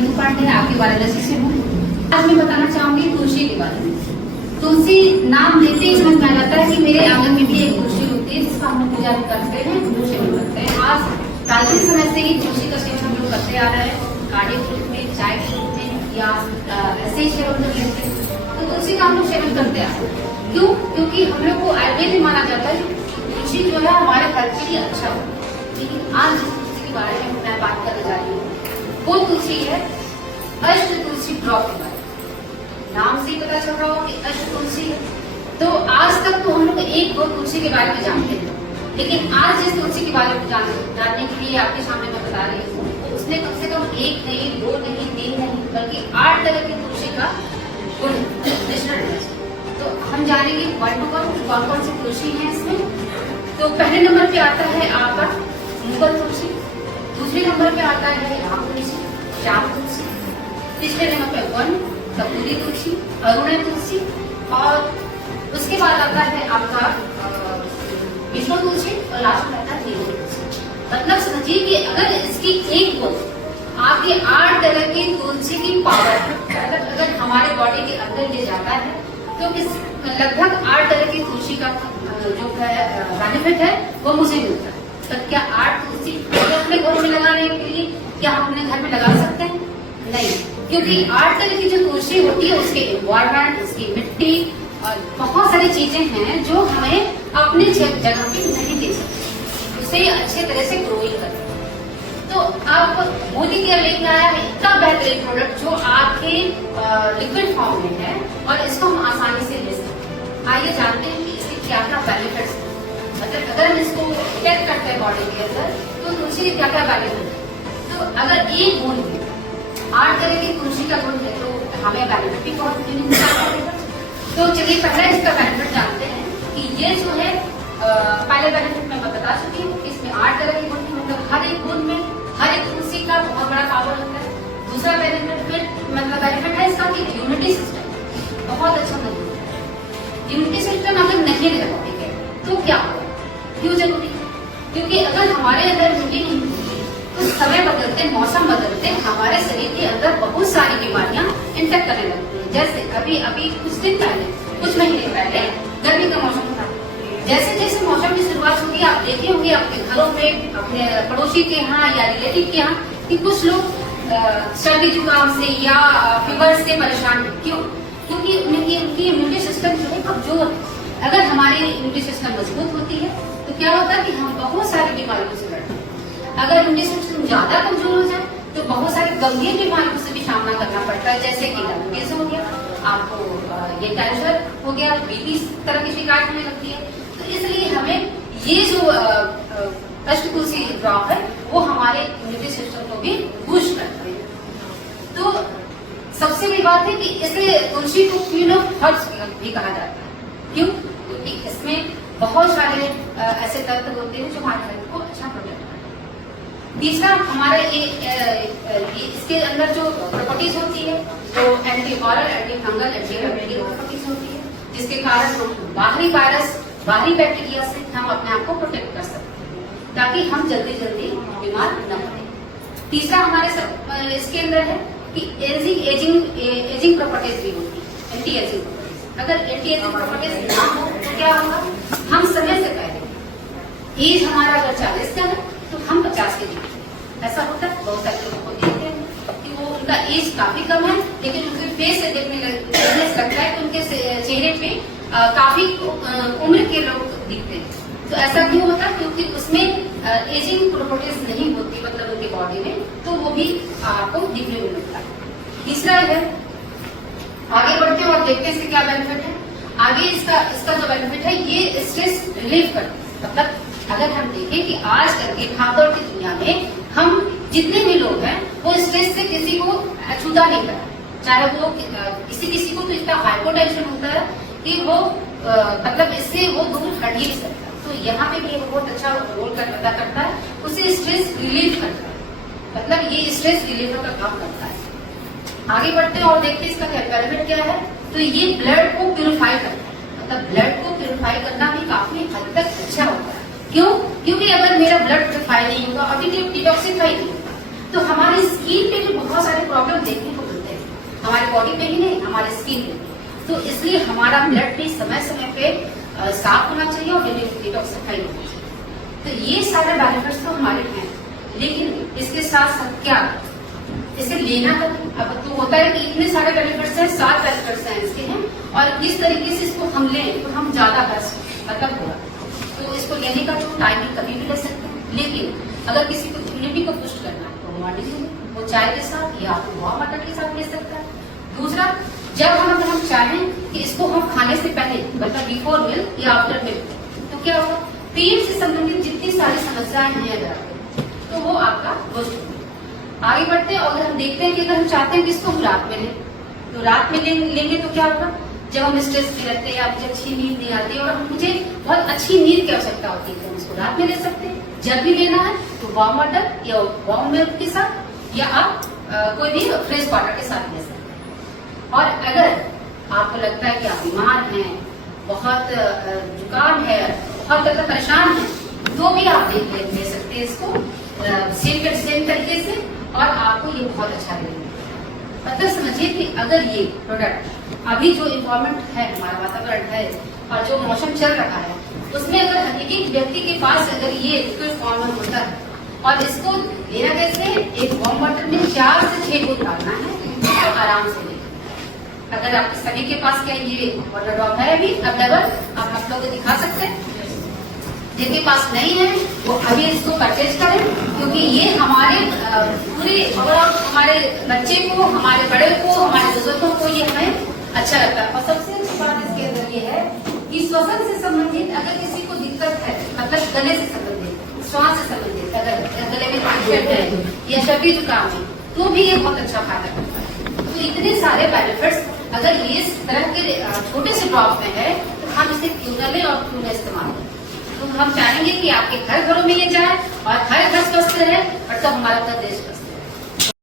नीतू पांडे, आपके वाराणसी से हूँ। आज मैं बताना चाहूंगी तुलसी के बारे में। तुलसी नाम लेते ही समझ में आ जाता है कि मेरे आंगन में भी एक तुलसी होती है, जिसका हम पूजा करते हैं, पूजा सेवन करते हैं। आज प्राचीन समय से ही तुलसी का सेवन हम लोग करते आ रहे हैं, काढ़े के रूप में, चाय के रूप में, या ऐसे ही सेवन कर लेते हैं। तो तुलसी का हम लोग सेवन करते आ रहे हैं। क्यों? क्योंकि हम लोग को आयुर्वेद में माना जाता है तुलसी जो है हमारे घर के लिए अच्छा हो। लेकिन आज जिस तुलसी के बारे में मैं बात करने जा रही हूँ वो तुलसी है अष्ट तुलसी ड्रॉप के बारे में। नाम से ही पता चल रहा हो कि अष्ट तुलसी है। तो आज तक तो हम लोग एक दो तुलसी के बारे में जानते हैं, लेकिन आज जिस तुलसी के बारे में जानने के लिए आपके सामने मैं बता रही हूँ, तो उसमें कम से कम एक नहीं, दो नहीं, तीन नहीं, बल्कि 8 तरह की तुलसी का गुण मिश्रण है। तो हम जानेंगे वन टू वन कौन कौन सी तुलसी है इसमें। तो पहले नंबर पे आता है आपका मुगल तुलसी, दूसरे नंबर पे आता है राम तुलसी, श्याम तुलसी, तीसरे नंबर पे वन कपूरी तुलसी, अरुण तुलसी, और उसके बाद आता है आपका विष्णु तुलसी, और लास्ट में आता है नीम तुलसी। मतलब समझिए कि अगर इसकी एक बोल आपकी 8 तरह की तुलसी की पावर अगर हमारे बॉडी के अंदर ले जाता है तो लगभग 8 तरह की तुलसी का जो बेनिफिट है वो मुझे मिलता है। तो क्या 8 तुलसी अपने घरों में लगाने के लिए क्या हम अपने घर में लगा सकते हैं? नहीं, क्योंकि 8 तरह की जो तुलसी होती है उसके एनवायरमेंट, उसकी मिट्टी और बहुत सारी चीजें हैं जो हमें अपने जगह पे नहीं दे सकती, उसे अच्छे तरह से ग्रोइंग करते। तो अब मोदी केयर लेकर आया है इतना बेहतरीन प्रोडक्ट जो आपके लिक्विड फॉर्म में है और इसको हम आसानी से ले सकते हैं। आइए जानते हैं कि इसके क्या क्या बेनिफिट्स हैं। मतलब अगर हम इसको चेक करते हैं बॉडी के अंदर तो तुलसी के क्या क्या बेनिफिट है। तो अगर एक गुण है, 8 तरह की तुलसी का गुण है, तो हमें बेनिफिट भी बहुत मिलेगा। तो चलिए पहला इसका बेनिफिट जानते हैं कि ये जो है पहले बेनिफिट मैं बता चुकी हूँ, इसमें 8 तरह के गुण है, मतलब हर एक गुण में हर एक तुलसी का बहुत बड़ा पावर होता है। दूसरा बेनिफिट है इसका कि इम्यूनिटी सिस्टम बहुत अच्छा मजबूत है। इम्यूनिटी सिस्टम अगर नहीं रहेगा, ठीक है, तो क्या होगा? क्यों जरूरी है? क्योंकि अगर हमारे अंदर इम्यूनिटी नहीं होगी तो समय बदलते, मौसम बदलते हमारे शरीर के अंदर बहुत सारी बीमारियां इन्फेक्ट करने लगती है। जैसे अभी कुछ दिन पहले, कुछ महीने पहले गर्मी का मौसम था। जैसे जैसे मौसम की शुरुआत होगी आप देखे होंगे अपने घरों में, अपने पड़ोसी के यहाँ या रिलेटिव के यहाँ कि कुछ लोग सर्दी जुकाम से या फीवर से परेशान है। क्यों? क्योंकि उनकी इम्यूनिटी सिस्टम जो है कमजोर है। अगर हमारी इम्यूनिटी सिस्टम मजबूत होती है तो क्या होता है कि हम बहुत सारी बीमारियों से लड़ते हैं। अगर इम्यूनिटी सिस्टम ज्यादा कमजोर हो जाए तो बहुत सारी गंभीर बीमारियों से भी सामना करना पड़ता है, जैसे कि डायबिटीज हो गया, आपको ये कैंसर हो गया, बीपी तरह की शिकायत होने लगती है। तो इसलिए हमें ये जो अष्ट तुलसी ड्रॉप है वो हमारे इम्यूनिटी सिस्टम को भी बूस्ट करता है। तो सबसे बड़ी बात है कि इसे तुलसी को क्वीन ऑफ हर्ब्स भी कहा जाता है। क्यों? क्योंकि इसमें बहुत सारे ऐसे तत्व होते हैं जो हमारे हेल्थ को अच्छा प्रोटेक्ट करते हैं। तीसरा हमारे ये इसके अंदर जो प्रॉपर्टीज होती है तो anti viral, anti fungal, anti bacterial properties होती है, जिसके कारण हम बाहरी वायरस, बाहरी बैक्टीरिया से हम अपने आप को प्रोटेक्ट कर सकते हैं ताकि हम जल्दी जल्दी बीमार न पड़े। तीसरा हमारे इसके अंदर है कि एजिंग प्रॉपर्टीज भी होती है, एंटी एजिंग प्रॉपर्टीज। अगर एंटी एजिंग प्रॉपर्टीज ना हो तो क्या होगा? हम समय से पहले एज हमारा अगर 40 का है तो हम 50 के दिखते हैं। ऐसा होता है, बहुत सारे लोगों को देखते हैं कि वो उनका एज काफी कम है लेकिन उनके फेस से देखने लगता है कि उनके चेहरे पे काफी उम्र के लोग दिखते हैं। तो ऐसा क्यों होता है? क्योंकि उसमें एजिंग प्रॉपर्टीज नहीं होती, मतलब उनकी बॉडी में, तो वो भी आपको दिखने में मिलता है। तीसरा है, आगे बढ़ते हैं और देखते हैं इसके क्या बेनिफिट है। आगे इसका जो बेनिफिट है ये स्ट्रेस रिलीफ करता है। मतलब अगर हम देखें कि आज कल की भागदौड़ की दुनिया में हम जितने भी लोग हैं वो स्ट्रेस से किसी को छूता नहीं करते, चाहे वो किसी को तो इतना हाइपर टेंशन होता है कि वो मतलब इससे वो दूर हट ही नहीं सकता। तो यहाँ पे भी बहुत अच्छा रोल अदा करता है, उसे स्ट्रेस रिलीफ करता है, मतलब ये स्ट्रेस रिलीवर का काम करता है। आगे बढ़ते हैं और देखते हैं इसका बेनिफिट क्या है। तो ये ब्लड को प्यूरिफाई करता है, मतलब ब्लड को प्यूरिफाई करना भी काफी हद तक अच्छा होता है। क्यों? क्योंकि अगर मेरा ब्लड प्यूरिफाई नहीं होगा, अभी डिटॉक्सिफाई नहीं होगा, तो हमारी स्किन पे भी बहुत सारे प्रॉब्लम बॉडी पे ही नहीं, हमारे स्किन पे। तो इसलिए हमारा ब्लड भी समय समय पे साफ होना चाहिए और डिटॉक्सिफाई होना चाहिए। तो ये सारे बेनिफिट्स तो हमारे हैं, लेकिन इसके साथ साथ क्या इसे लेना का अब तो होता है कि इतने सारे बेनिफिट्स हैं, 7 बेनिफिट्स हैं इसके हैं, और किस तरीके से इसको हम लें तो हम ज्यादा बेस्ट मतलब होगा। तो इसको लेने का तो टाइमिंग कभी भी ले सकते हैं, लेकिन अगर किसी को इम्यूनिटी को पुष्ट करना है तो मॉर्निंग में वो चाय के साथ या तो वार्म वाटर के साथ ले सकता है। दूसरा, जब हम चाहें कि इसको हम खाने से पहले मतलब बिफोर मिल्क या आफ्टर मिल्क, तो क्या होगा, पेट से संबंधित जितनी सारी समस्याएं हैं अगर तो वो आपका दुष्ट होगी। आगे बढ़ते हैं, अगर हम देखते हैं कि अगर हम चाहते हैं कि इसको हम रात में लें, तो रात में लेंगे तो क्या होगा, जब हम स्ट्रेस में रहते हैं या मुझे अच्छी नींद नहीं आती और मुझे बहुत अच्छी नींद की आवश्यकता होती है, तो हम इसको रात में ले सकते हैं। जब भी लेना है तो वार्म वाटर या वार्म मिल्क के साथ या आप कोई भी फ्रेश वाटर के साथ ले सकते हैं। और अगर आपको लगता है कि आप बीमार हैं, बहुत जुकाम है, बहुत ज्यादा परेशान है, तो भी आप ले सकते हैं इसको सेम तरीके से, और आपको ये बहुत अच्छा लगेगा। मतलब समझिए कि अगर ये प्रोडक्ट अभी जो इन्वायरमेंट है, हमारा वातावरण है और जो मौसम चल रहा है, उसमें अगर एक व्यक्ति के पास अगर ये लिक्विड फॉर्म में होता है और इसको लेना कैसे, एक वार्म वाटर में 4 से 6 बूंद डालना है और आराम से लेना। अगर आपके सभी के पास क्या ये वाटर ड्रॉप है अभी अवेलेबल, आप लोग दिखा सकते हैं। जिनके पास नहीं है वो अभी इसको परचेज करें, क्योंकि ये हमारे पूरे ओवरऑल हमारे बच्चे को, हमारे बड़े को, हमारे बुजुर्गों को ये हमें अच्छा लगता है। और सबसे अच्छी बात इसके अंदर ये है कि श्वसन से संबंधित अगर किसी को दिक्कत है, मतलब गले से संबंधित, श्वास से संबंधित, अगर गले में तकलीफ है या सर्दी जुकाम है, तो भी ये बहुत अच्छा फायदा करता है। तो इतने सारे बेनिफिट्स अगर ये इस तरह के छोटे से ड्रॉप में है, तो हम इसे क्यों न लें और क्यों न इस्तेमाल करें। तो हम चाहेंगे कि आपके घरों में ये जाए और हर घर स्वस्थ रहे और तब हमारा देश